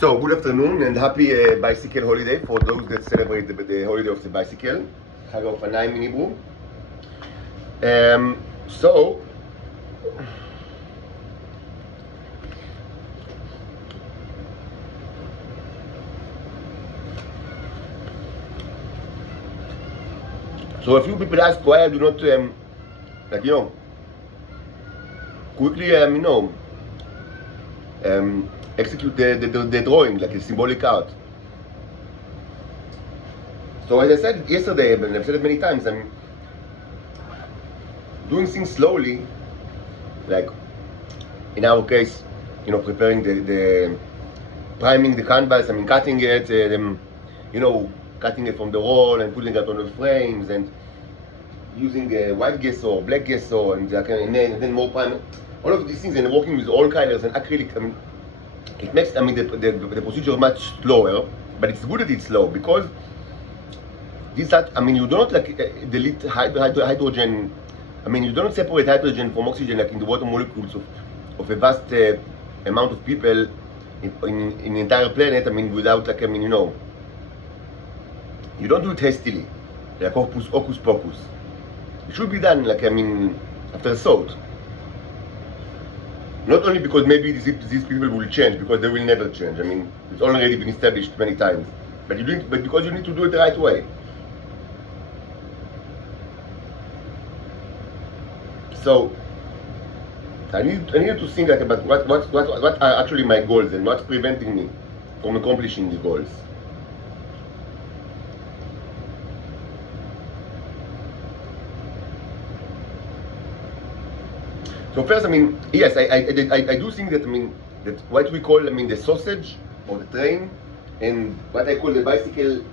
So, good afternoon and happy bicycle holiday for those that celebrate the holiday of the bicycle. Chag Ofanayim in Hebrew. So, a few people ask why I do not, quickly, execute the drawing, like a symbolic art. So as I said yesterday, and I've said it many times, I'm doing things slowly, like in our case, preparing the priming the canvas, cutting it, cutting it from the roll and putting it on the frames and using white gesso, black gesso, and then more primer. All of these things, and working with all colors and acrylic. It makes the procedure much slower, but it's good that it's slow because you do not delete hydrogen. You do not separate hydrogen from oxygen like in the water molecules of a vast amount of people in the entire planet. Without you don't do it hastily, like hocus pocus. It should be done after thought. Not only because maybe these people will change, because they will never change. It's already been established many times. But because you need to do it the right way. So I need to think about what are actually my goals and what's preventing me from accomplishing the goals. So first, yes, I do think that that what we call the sausage or the train, and what I call the bicycle,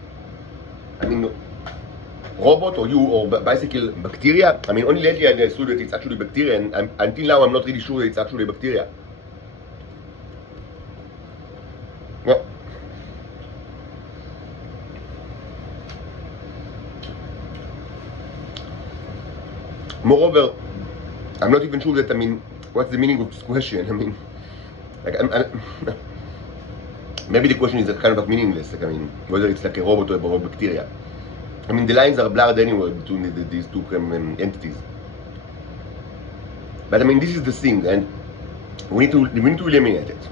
robot or bicycle bacteria. Only lately I understood that it's actually bacteria, and until now I'm not really sure that it's actually bacteria. Well, moreover, I'm not even sure that, what's the meaning of this question? Maybe the question is kind of meaningless, whether it's like a robot or a bacteria. The lines are blurred anywhere between these two entities. But this is the thing, and we need to eliminate it.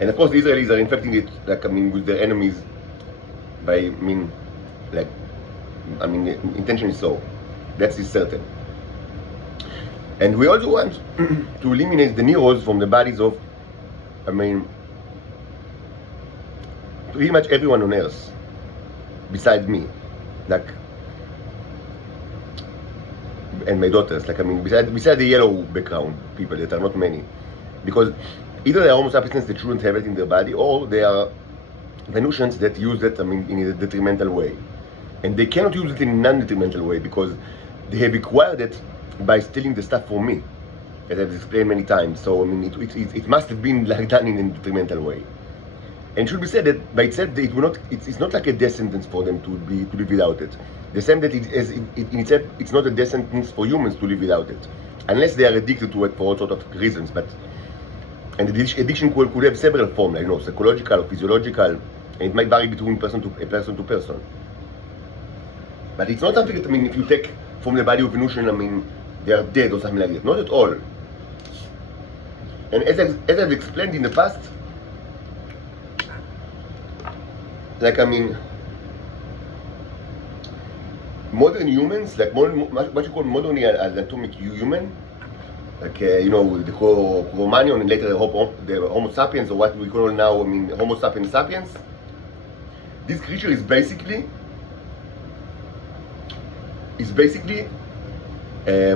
And of course the Israelis are infecting it, with their enemies by, intentionally so. That is certain. And we also want to eliminate the neurons from the bodies of, pretty much everyone on earth, besides me, and my daughters, beside the yellow background people that are not many, because either they are Homo sapiens that shouldn't have it in their body, or they are Venusians that use it, in a detrimental way, and they cannot use it in a non-detrimental way because they have acquired it by stealing the stuff from me, as I've explained many times. So it must have been done in a detrimental way. And it should be said that by itself it will not. It's not like a death sentence for them to live without it. The same that in itself it's not a death sentence for humans to live without it, unless they are addicted to it for all sort of reasons. And the addiction could have several forms, psychological or physiological, and it might vary between person to person. But it's not something that if you take from the body of Venusian, they are dead or something like that. Not at all. And as I've explained in the past, modern humans, what you call modern anatomic human, the Cro-Magnon and later the Homo sapiens, or what we call now, Homo sapiens sapiens. This creature is basically a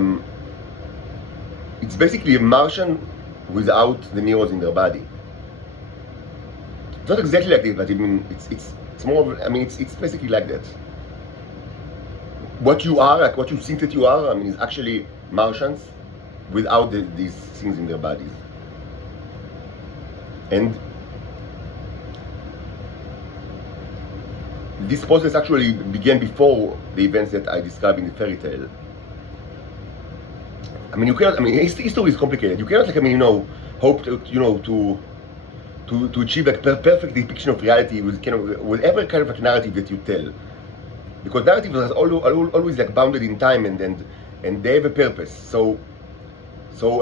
Martian without the neurons in their body. It's not exactly like this, but it's more of, it's basically like that. What you are, what you think that you are, is actually Martians without these things in their bodies. And this process actually began before the events that I described in the fairy tale. You cannot, history is complicated. You cannot, hope to, to achieve like perfect depiction of reality with whatever kind of like narrative that you tell, because narratives are always like bounded in time and they have a purpose. So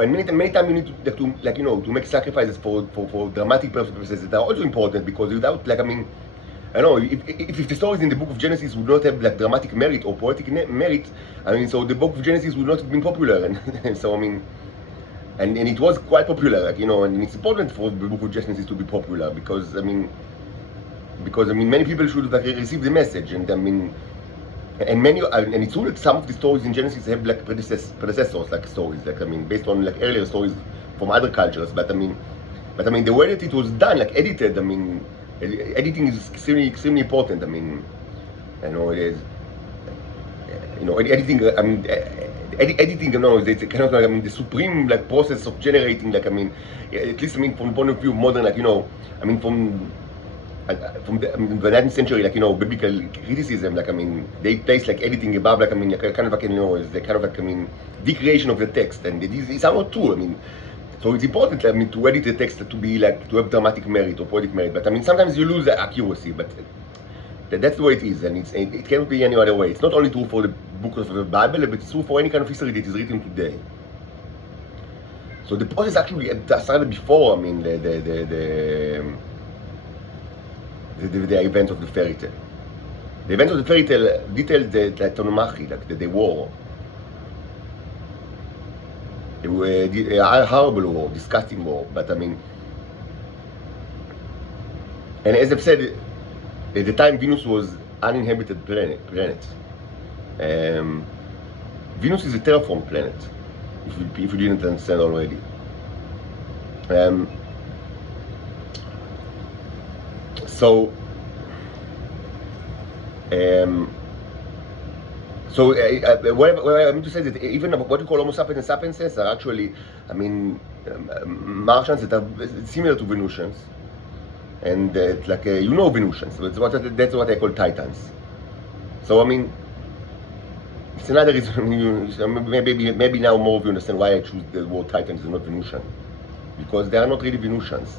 and many times you need to make sacrifices for dramatic purposes that are also important, because without I don't know, if the stories in the book of Genesis would not have like dramatic merit or poetic merit, so the book of Genesis would not have been popular, and so and it was quite popular, and it's important for the book of Genesis to be popular, because many people should receive the message, and it's true that some of the stories in Genesis have like predecessors, like stories, based on like earlier stories from other cultures, but the way that it was done, like edited, editing is extremely important. It is. Editing. Editing. It's kind of like the supreme like process of generating. At least from the point of view of modern, from the 19th century, biblical criticism, they place like editing above, kind of is the kind of decreation of the text, and it's not true. So it's important, to edit the text to be to have dramatic merit or poetic merit. But sometimes you lose the accuracy. But that's the way it is, and it cannot be any other way. It's not only true for the book of the Bible, but it's true for any kind of history that is written today. So the process actually started before. The events of the fairy tale. The events of the fairy tale detailed the Tanomachi, the war. A horrible war, disgusting war, but and as I've said, at the time Venus was uninhabited planet. Venus is a terraformed planet, if you didn't understand already. What I mean to say that even what we call Homo sapiens and sapienses are actually, Martians that are similar to Venusians, and Venusians. So that's what I call Titans. So it's another reason. Maybe now more of you understand why I choose the word Titans and not Venusian, because they are not really Venusians.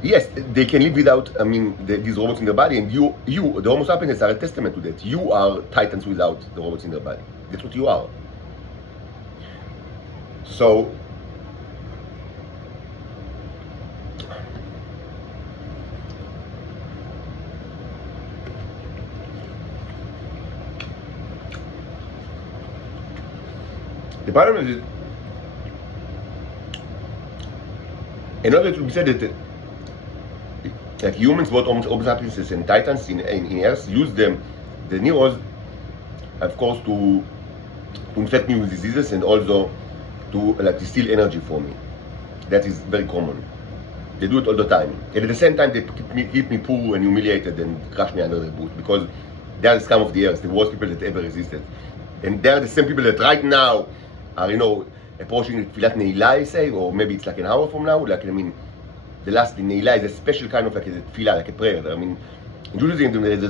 Yes, they can live without, these robots in their body, and you, the Homo sapiens, are a testament to that. You are Titans without the robots in their body. That's what you are. So, the problem is, in order to be said that humans, both Homo sapiens and Titans in Earth, use the neurons, of course, to infect me with diseases, and also to steal energy from me. That is very common. They do it all the time, and at the same time they keep me poor and humiliated and crush me under the boot, because they are the scum of the earth, the worst people that ever existed, and they are the same people that right now are approaching Tfilat Ne'ilah, I say, or maybe it's like an hour from now. The last Ne'ilah is a special kind of a tefillah, like a prayer. In Judaism, there's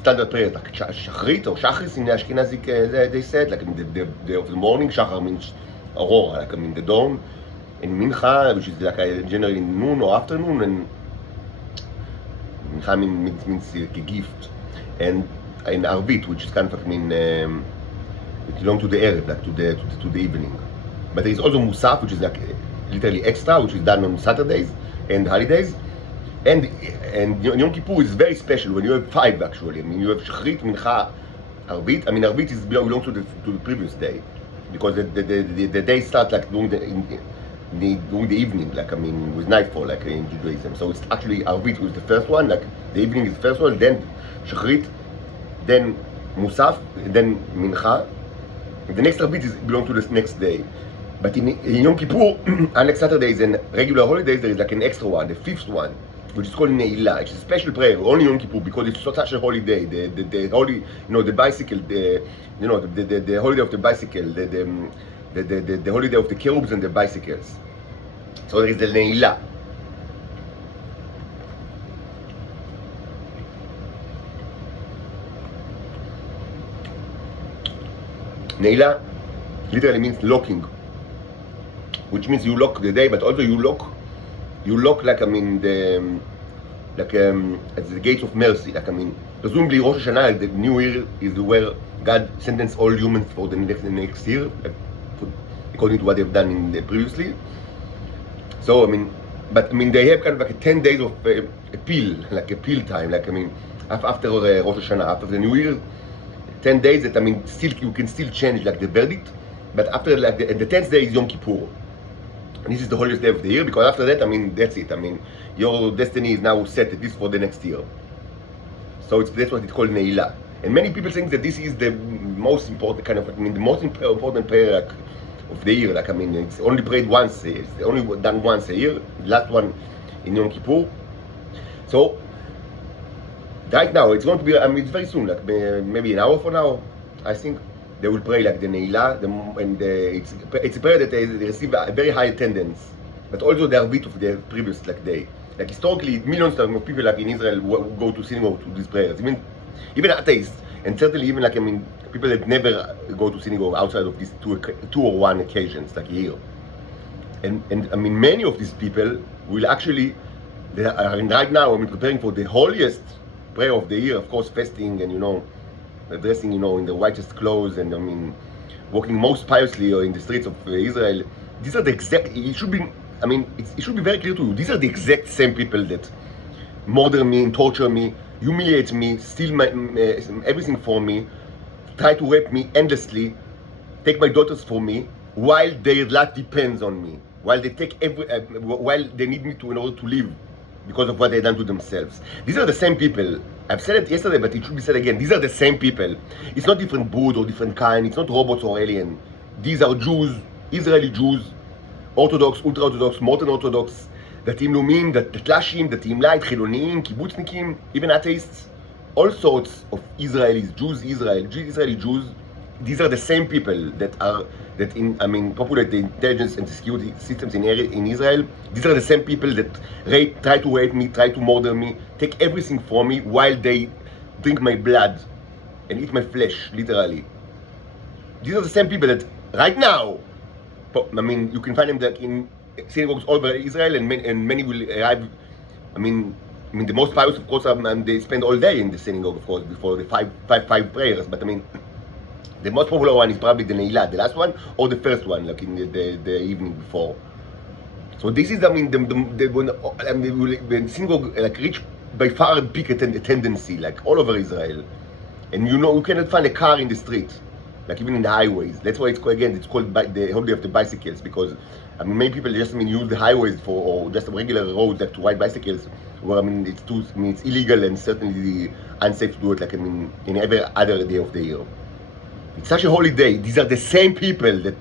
standard prayers like Shachrit or Shachris in the Ashkenazic, they said, the of the morning. Shachar means aurora, the dawn. And Mincha, which is generally noon or afternoon, and Mincha means like a gift. And Arvit, which is kind of it belongs to the Erev, to the evening. But there is also Musaf, which is literally extra, which is done on Saturdays and holidays. And Yom Kippur is very special when you have 5 actually. You have Shachrit, Mincha, Arvit. Arvit belongs to the previous day, because the day starts during the evening, with nightfall, in Judaism. So it's actually Arvit was the first one, the evening is the first one, then Shachrit, then Musaf, then Mincha. The next Arvit belongs to the next day. But in Yom Kippur, unlike Saturdays and regular holidays, there is an extra one, the 5th one, which is called Ne'ilah. It's a special prayer, only Yom Kippur, because it's such a holy day. The holy, the bicycle, the holiday of the bicycle, the holiday of the cherubs and the bicycles. So there is the Ne'ilah. Neila literally means locking, which means you lock the day, but also you lock like at the gates of mercy. Like presumably Rosh Hashanah, the New Year, is where God sentenced all humans for the next year, like, according to what they've done previously. So they have kind of like 10 days of appeal time. Like after Rosh Hashanah, after the New Year, 10 days that still you can still change like the verdict. But after like the 10th day is Yom Kippur. And this is the holiest day of the year, because after that, that's it. Your destiny is now set, at least for the next year. So that's what it's called Neila. And many people think that this is the most important kind of, the most important prayer of the year. Like, it's only prayed once, it's only done once a year, the last one in Yom Kippur. So, right now, it's going to be, it's very soon, like maybe an hour from now, I think. They will pray like the Neila, it's a prayer that they receive a very high attendance, but also they are bit of the previous day. Like historically, millions of people like in Israel go to synagogue to these prayers, even atheists, and certainly even people that never go to synagogue outside of these two or one occasions, like a year. And many of these people will actually, they are right now preparing for the holiest prayer of the year, of course, fasting and dressing, in the whitest clothes, and walking most piously in the streets of Israel. These are the exact. It should be. It should be very clear to you. These are the exact same people that murder me and torture me, humiliate me, steal my everything from me, try to rape me endlessly, take my daughters from me, while their life depends on me, while they take while they need me in order to live, because of what they've done to themselves. These are the same people. I've said it yesterday, but it should be said again. These are the same people. It's not different brood or different kind. It's not robots or alien. These are Jews, Israeli Jews, Orthodox, Ultra-Orthodox, Modern Orthodox, Datim Lumim, Datlashim, Datim Light, Chilonim, Kibbutznikim, even atheists. All sorts of Israelis, Israeli Jews. These are the same people that populate the intelligence and security systems in Israel. These are the same people that try to rape me, try to murder me, take everything from me while they drink my blood and eat my flesh, literally. These are the same people that right now, you can find them in synagogues all over Israel, and many will arrive. The most pious, of course, they spend all day in the synagogue, of course, before the five prayers. But the most popular one is probably the Neila, the last one, or the first one, like in the evening before. So this is, when synagogue reach by far a peak tendency, like all over Israel, and you cannot find a car in the street, like even in the highways. That's why it's called the holiday of the bicycles, because many people just use the highways or just regular roads like to ride bicycles, where it's illegal and certainly unsafe to do it, like in every other day of the year. It's such a holy day. These are the same people that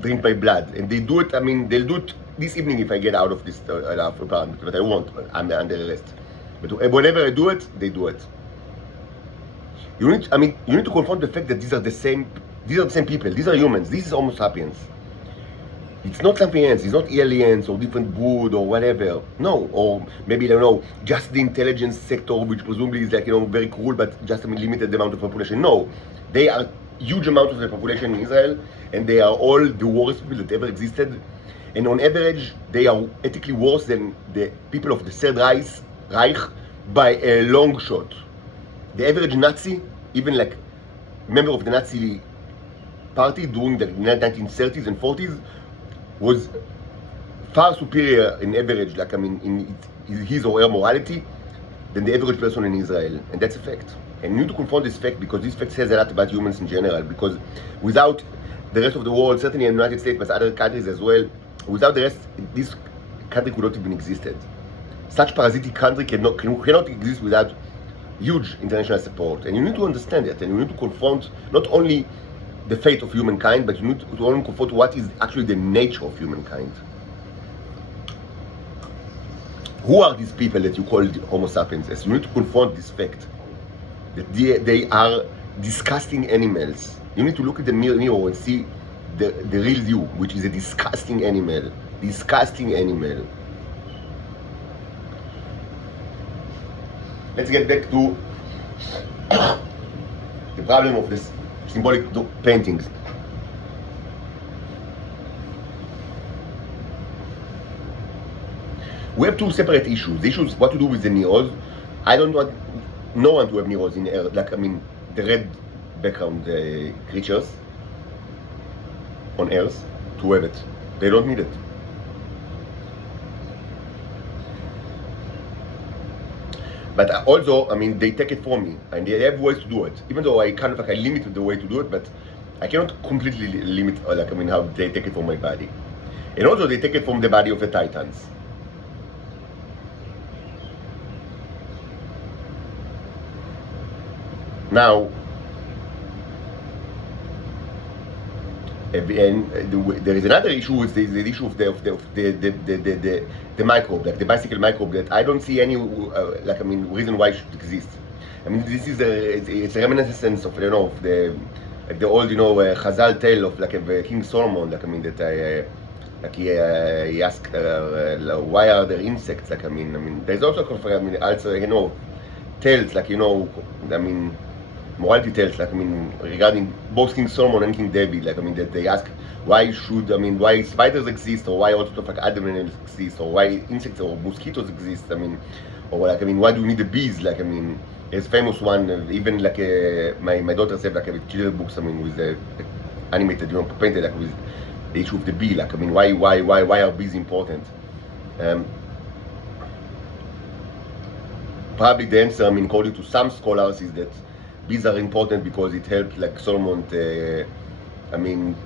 drink my blood, and they do it. They'll do it this evening if I get out of this apartment, but I won't. I'm under arrest. But whenever I do it, they do it. You need to confront the fact that these are the same people. These are humans. This is Homo sapiens. It's not something else. It's not aliens or different brood or whatever. No, or maybe just the intelligence sector, which presumably is very cool, but just a limited amount of population. No, they are huge amount of the population in Israel, and they are all the worst people that ever existed. And on average, they are ethically worse than the people of the Third Reich by a long shot. The average Nazi, even like member of the Nazi party during the 1930s and 40s, was far superior in average, in his or her morality, than the average person in Israel. And that's a fact. And you need to confront this fact, because this fact says a lot about humans in general. Because without the rest of the world, certainly in the United States, but other countries as well, without the rest, this country could not even existed. Such parasitic country cannot exist without huge international support. And you need to understand that, and you need to confront not only the fate of humankind, but you need to only confront what is actually the nature of humankind. Who are these people that you call Homo sapiens? You need to confront this fact that they are disgusting animals. You need to look at the mirror and see the real you, which is a disgusting animal. Disgusting animal. Let's get back to the problem of this symbolic paintings. We have two separate issues. The issue is what to do with the Neros. I don't want no one to have Neros in Earth, like, I mean, the red background creatures on Earth, to have it. They don't need it. But also, I mean, they take it from me, and they have ways to do it. Even though I kind of like I limited the way to do it, but I cannot completely limit, like, I mean, how they take it from my body. And also, they take it from the body of the Titans. Now, and there is another issue with the issue of the microbe, like the bicycle microbe, that I don't see any like, I mean, reason why it should exist. I mean, this is it's a reminiscence of, you know, of the old, you know, Chazal tale of, like, King Solomon, like, I mean, that like he asked why are there insects, like, I mean there's also also, you know, tales, like, you know, I mean, morality tales, like, I mean, regarding both King Solomon and King David, like, I mean, that they ask why spiders exist, or why all sorts of, like, animals exist, or why insects or mosquitoes exist, I mean, or, like, I mean, why do we need the bees, like, I mean, there's famous one, even, like, my daughter said, like, children's books, I mean, with animated, you know, painted, like, with the issue of the bee, like, I mean, why are bees important? Probably the answer, I mean, according to some scholars, is that bees are important because it helped, like, Solomon, I mean,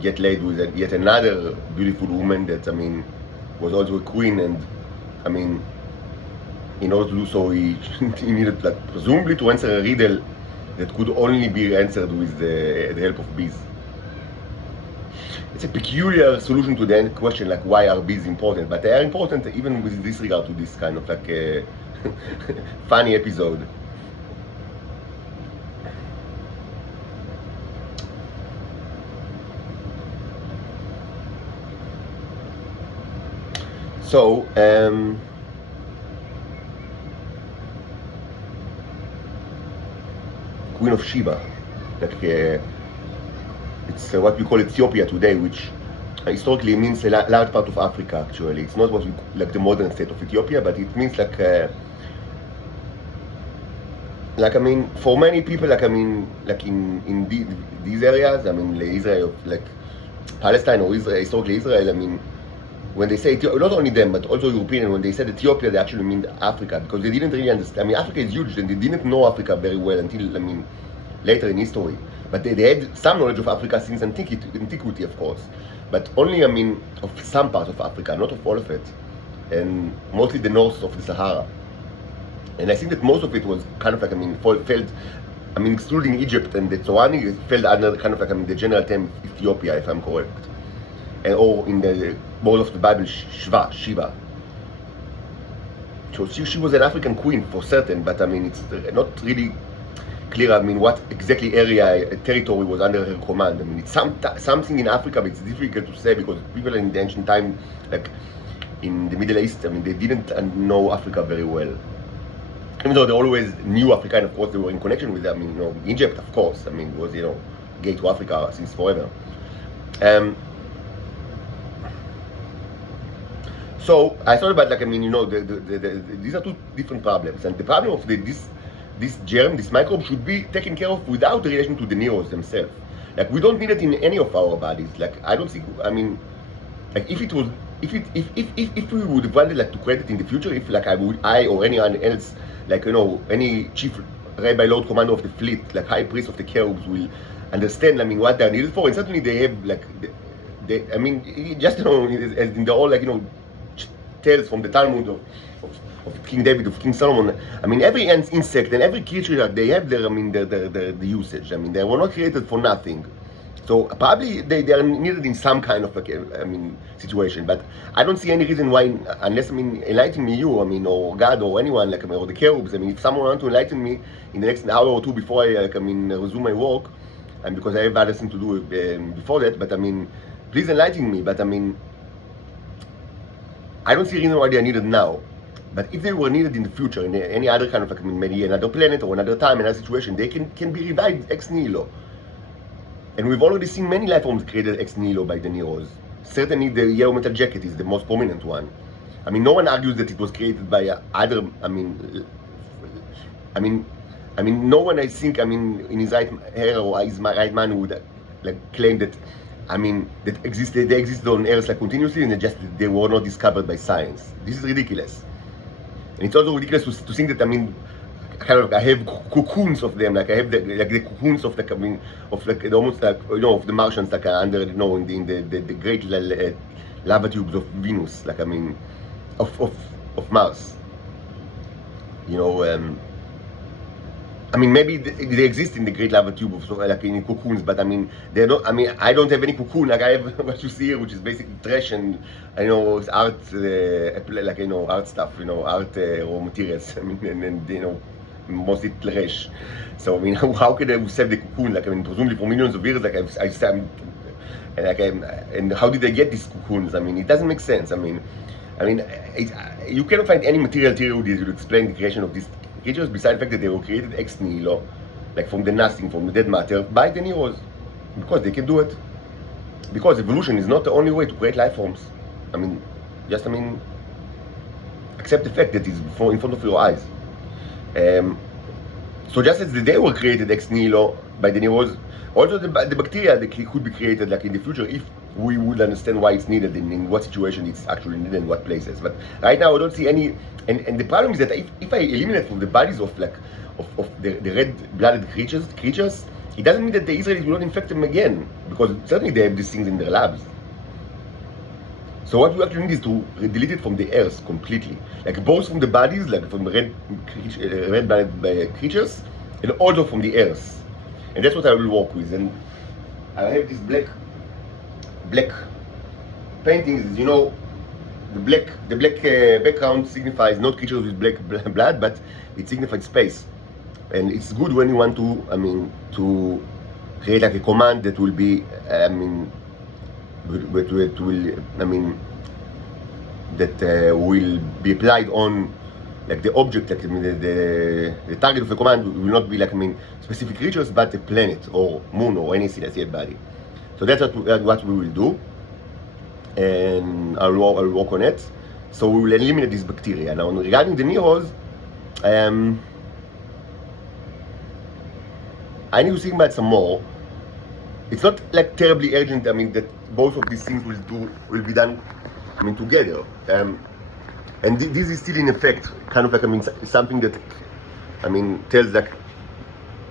get laid with yet another beautiful woman that, I mean, was also a queen, and, I mean, in order to do so, he needed, like, presumably to answer a riddle that could only be answered with the help of bees. It's a peculiar solution to the question, like, why are bees important? But they are important even with disregard to this kind of, like, funny episode. So, Queen of Sheba, like, it's what we call Ethiopia today, which historically means a large part of Africa. Actually, it's not what we like the modern state of Ethiopia, but it means, like, I mean, for many people, like, I mean, like, in these areas, I mean, Israel, like Palestine or Israel, historically Israel, I mean, when they say not only them but also European, when they said Ethiopia, they actually mean Africa, because they didn't really understand. I mean, Africa is huge, and they didn't know Africa very well until, I mean, later in history. But they had some knowledge of Africa since antiquity, of course, but only, I mean, of some parts of Africa, not of all of it, and mostly the north of the Sahara. And I think that most of it was kind of, like, I mean, I mean, excluding Egypt and the Tzawani, it fell under kind of, like, I mean, the general term Ethiopia, if I'm correct. And, or in the word of the Bible, Shiva. So she was an African queen for certain, but, I mean, it's not really clear, I mean, what exactly area, territory was under her command. I mean, it's something in Africa, but it's difficult to say, because people in the ancient time, like in the Middle East, I mean, they didn't know Africa very well. Even though they always knew Africa, and of course they were in connection with, I mean, you know, Egypt, of course, I mean, was, you know, gate to Africa since forever. So I thought about, like, I mean, you know, these are two different problems, and the problem of this germ, this microbe, should be taken care of without relation to the Neros themselves. Like, we don't need it in any of our bodies. Like, I don't think, I mean, like, if we would want, like, to create it in the future, if, like, I or anyone else, like, you know, any chief rabbi, lord commander of the fleet, like high priest of the cherubs, will understand, I mean, what they're needed for, and certainly they have, like, I mean, just, you know, as in the all, like, you know, tales from the Talmud of King David, of King Solomon. I mean, every insect and every creature, like, they have their, I mean, the usage. I mean, they were not created for nothing. So probably they are needed in some kind of, like, I mean, situation. But I don't see any reason why, unless, I mean, enlighten me, you, I mean, or God, or anyone, like, I mean, or the cherubs. I mean, if someone wants to enlighten me in the next hour or two before I, like, I mean, resume my work, and because I have other things to do before that, but, I mean, please enlighten me. But, I mean, I don't see a reason why they are needed now. But if they were needed in the future, in any other kind of, like, maybe another planet or another time, another situation, they can be revived ex nihilo. And we've already seen many life forms created ex nihilo by the Neros. Certainly the yellow metal jacket is the most prominent one. I mean, no one argues that it was created by other, no one, I think, in his right hair or his right mind would like claim that, that they existed on Earth like continuously, and they were not discovered by science. This is ridiculous. And it's also ridiculous to think that, I have cocoons of them, like I have the cocoons of almost like, of the Martians, like under, in the great lava tubes of Venus, like, of Mars. Maybe they exist in the great lava tube of, like, in cocoons, but they're not. I don't have any cocoon. Like, I have what you see here, which is basically trash, and it's art, art stuff, art raw materials. And mostly trash. So how could I save the cocoon? Like, presumably for millions of years, like and how did they get these cocoons? It doesn't make sense. You cannot find any material theory that would explain the creation of these creatures, besides the fact that they were created ex nihilo, like from the nothing, from the dead matter, by the Neros, because they can do it. Because evolution is not the only way to create life forms. Accept the fact that it's in front of your eyes. So just as they were created ex nihilo by the Neros, also the bacteria that could be created, like, in the future, if we would understand why it's needed and in what situation it's actually needed and what places. But right now I don't see any, and the problem is that if I eliminate from the bodies of the red-blooded creatures, it doesn't mean that the Israelis will not infect them again, because certainly they have these things in their labs. So what we actually need is to delete it from the earth completely, like both from the bodies, like from the red-blooded creatures, and also from the earth. And that's what I will work with. And I have this black paintings. The black background signifies not creatures with black blood, but it signifies space. And it's good when you want to create like a command that will be will be applied on, like, the object, like, the target of the command will not be like specific creatures, but a planet or moon or any celestial body. So that's what we will do, and I'll work on it. So we will eliminate this bacteria. Now, regarding the Neros, I need to think about some more. It's not like terribly urgent. That both of these things will be done, together. And this is still in effect, kind of like, something that, tells, like,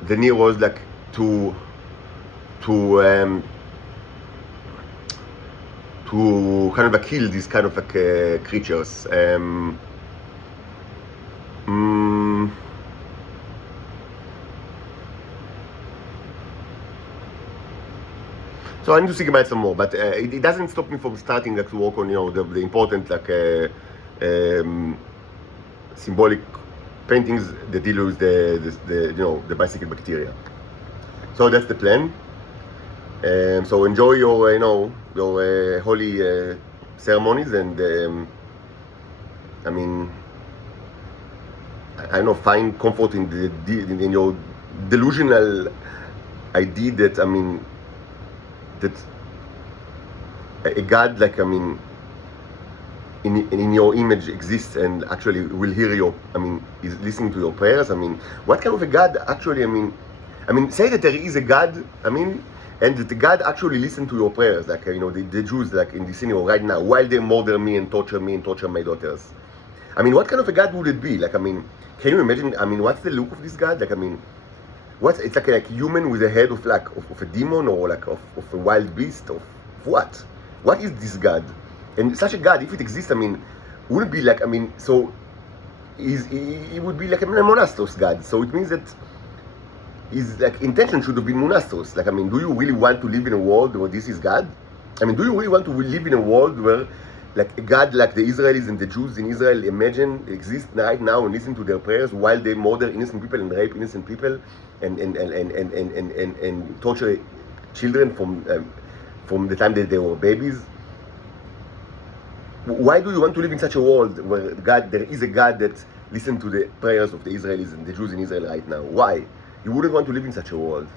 the Neros, like, to kind of like kill these kind of like creatures. So I need to think about it some more, but it doesn't stop me from starting, like, to work on the important, like, symbolic paintings that deal with the bicycle bacteria. So that's the plan. So enjoy your your holy ceremonies, and I know, find comfort in your delusional idea that that a God, like, in your image exists and actually will hear your, is listening to your prayers. What kind of a God actually, say that there is a God, and that the God actually listens to your prayers, like, the Jews, like, in this scenario right now, while they murder me and torture my daughters. What kind of a God would it be? Like, can you imagine, what's the look of this God? Like, it's like a human with a head of, like, of a demon, or like of a wild beast, of what? What is this God? And such a God, if it exists, would be like, so he would be like a monastros God. So it means that his, like, intention should have been monastros. Like, do you really want to live in a world where this is God? Do you really want to live in a world where, like, a God like the Israelis and the Jews in Israel imagine exists right now and listen to their prayers while they murder innocent people and rape innocent people and torture children from the time that they were babies? Why do you want to live in such a world where there is a God that listens to the prayers of the Israelis and the Jews in Israel right now? Why? You wouldn't want to live in such a world.